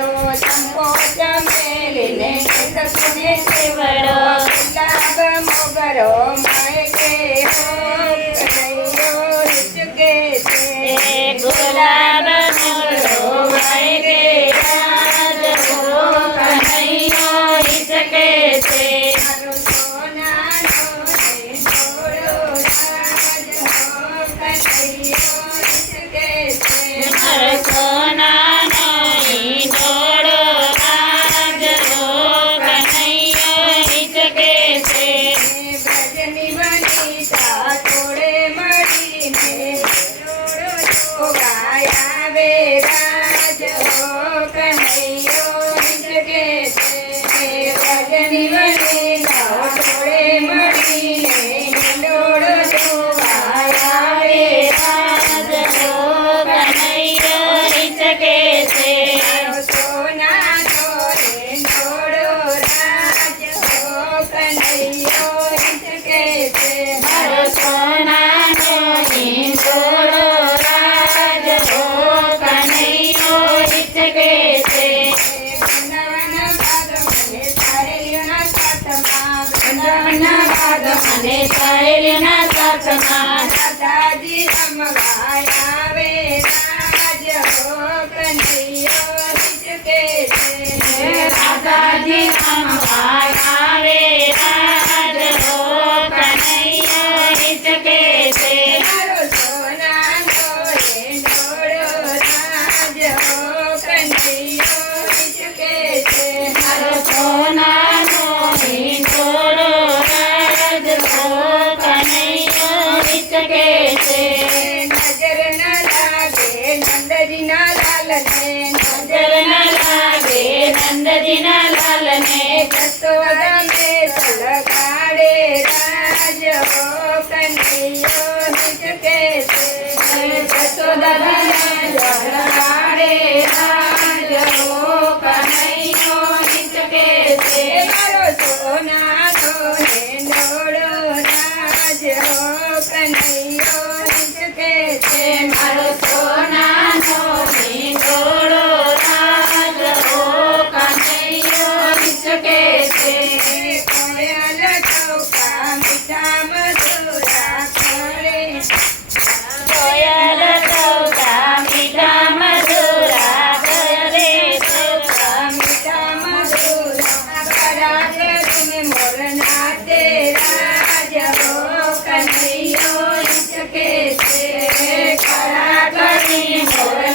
સેવડો ચંપો ચમેલીને સુને સેવડો ગુલાબ મોગરો ગણના પદ મને શૈલના સતમાં દાદાજી રમવા આવે నందదిన లాలనే కట్టువ Thank you.